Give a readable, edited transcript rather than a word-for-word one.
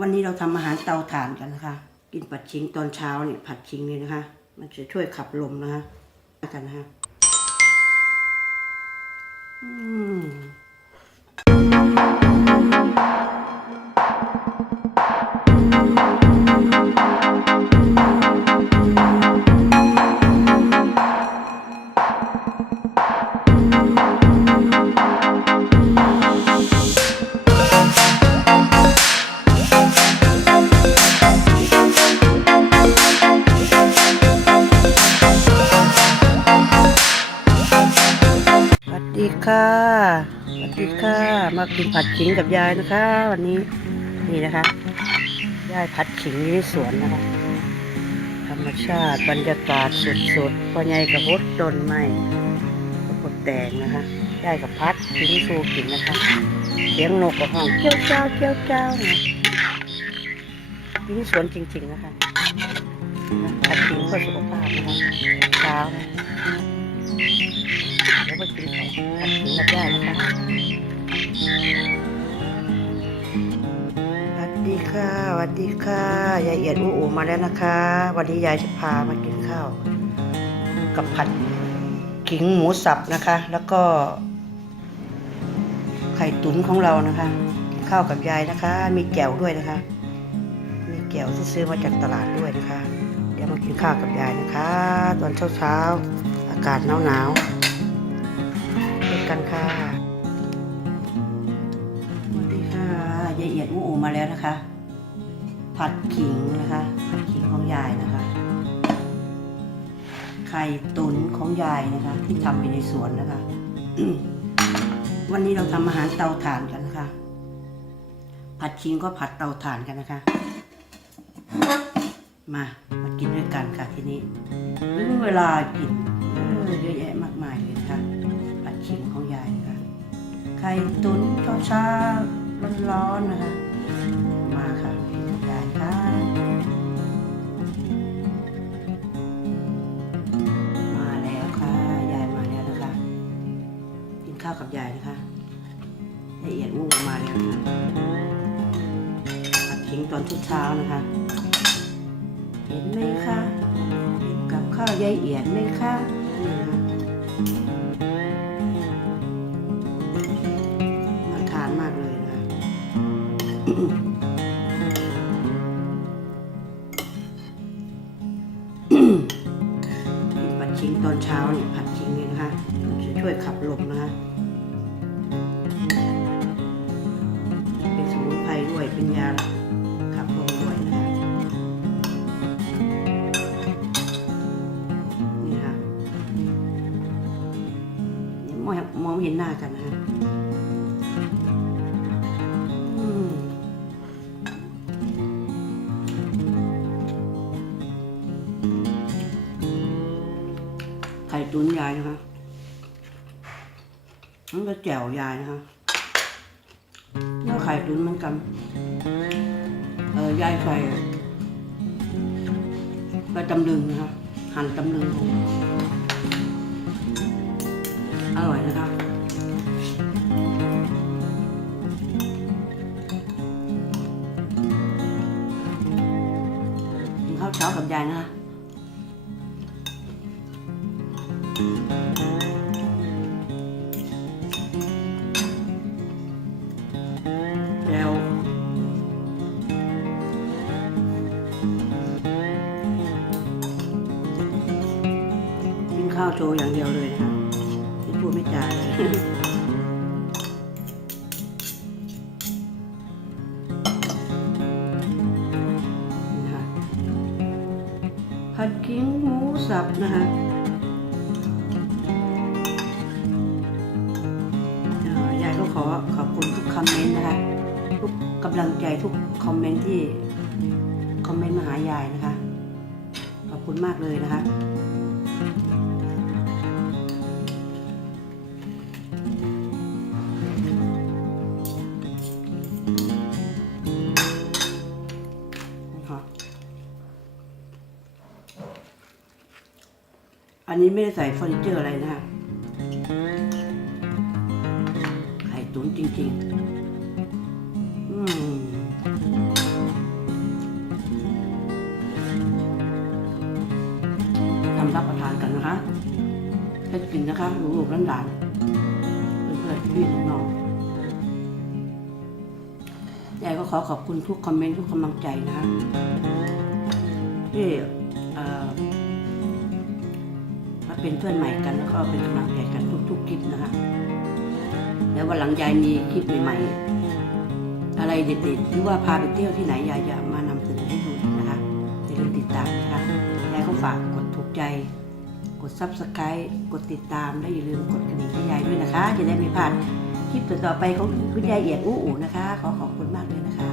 วันนี้เราทำอาหารเตาถ่านกันนะคะกินผัดชิงตอนเช้าเนี่ยผัดชิงนี่นะคะมันจะช่วยขับลมนะคะกันนะคะอืมสวัสดีค่ะสวัสดีค่ะมากินผัดขิงกับยายนะคะ วันนี้นี่นะคะยายผัดขิงอยู่ในสวนนะคะธรรมชาติบรรยากาศสดๆพ่อใหญ่กับฮดต้นไม้กดแตงนะคะยายกับพัดขิงสูกินนะคะเสียงนกกับห้องเกี้ยวเจ้าเกี้ยวเจ้านะอยู่ในสวนจริงๆนะคะผัดขิงเพื่อสุขภาพนะคะเช้านะแล้วไปกินของผัดขิงกับยายนะคะสวัสดีค่ะสวัสดีค่ะยายเอียดอูมาแล้วนะคะวันนี้ยายจะพามากินข้าวกับผัดขิงหมูสับนะคะ แล้วก็ไข่ตุ๋นของเรานะคะกินข้าวกับยายนะคะมีแจ่วด้วยนะคะมีแจ่วที่ซื้อมาจากตลาดด้วยนะคะเดี๋ยวมากินข้าวกับยายนะคะตอนเช้าอากาศหนาวด้วยกันค่ะสวัสดีค่ะยายเอียดอูมาแล้วนะคะผัดขิงนะคะผัดขิงของยายนะคะไข่ตุ๋นของยายนะคะที่ทำอยู่ในสวนนะคะ วันนี้เราทำอาหารเตาถ่านกันนะคะผัดขิงก็ผัดเตาถ่านกันนะคะมากินด้วยกันค่ะทีนี้ไม่มีเวลากินเยอะแยะมากมายเลยนะคะผัดขิงของยายนะคะไข่ตุ๋นเช้าร้อนๆนะคะมาค่ะยายค่ะมาแล้วค่ะยายมาแล้วนะคะกินข้าวกับยายนะคะละเอียดวูมาแล้วนะคะผัดขิงตอนเช้านะคะเห็นไหมคะเห็นกับข้าวยายเอียดไหมคะนี่นะน่าทานมากเลยนะ ผัดขิงตอนเช้าเนี่ยผัดขิงนี่นะคะมันจะช่วยขับลมนะคะเป็นสมุนไพรด้วยเป็นยาขับลมด้วยนะคะนี่ค่ะมองเห็นหน้ากันนะคะไข่ตุ๋นยายนะคะมันก็แจ่วยายนะคะแล้วไข่ตุ๋นเหมือนกันยายใส่ใบตำลึงนะคะหั่นตำลึงอร่อยนะคะกินข้าวเช้ากับยายนะคะแล้วกินข้าวโชว์อย่างเดียวเลยนะคะไม่พูดไม่จาเลยนะคะผัดขิงหมูสับนะคะยายก็ขอขอบคุณทุกคอมเมนต์นะคะทุกกำลังใจทุกคอมเมนต์ที่คอมเมนต์มาหายายนะคะขอบคุณมากเลยนะคะอันนี้ไม่ได้ใส่เฟอร์นิเจอร์อะไรนะคะไข่ตุ๋นจริงๆ รับประทานกันนะคะให้กินนะคะลูกๆหลานๆเพื่อนๆพี่น้องๆยายก็ขอบคุณทุกคอมเมนต์ทุกกำลังใจนะคะที่มาเป็นเพื่อนใหม่กันแล้วก็เป็นกำลังใจกันทุกคลิปนะคะแล้ววันหลังยายมีคลิปใหม่ๆอะไรเด็ดๆหรือว่าพาไปเที่ยวที่ไหนยายจะมานำเสนอให้ดูนะคะอย่าลืมติดตามนะคะยายก็ฝากกดถูกใจกด Subscribe กดติดตามและอย่าลืมกดกระดิ่งให้ยายด้วยนะคะจะได้ไม่พลาดคลิปต่อๆไปของคุณยายเอียดอู้นะคะขอบคุณมากเลยนะคะ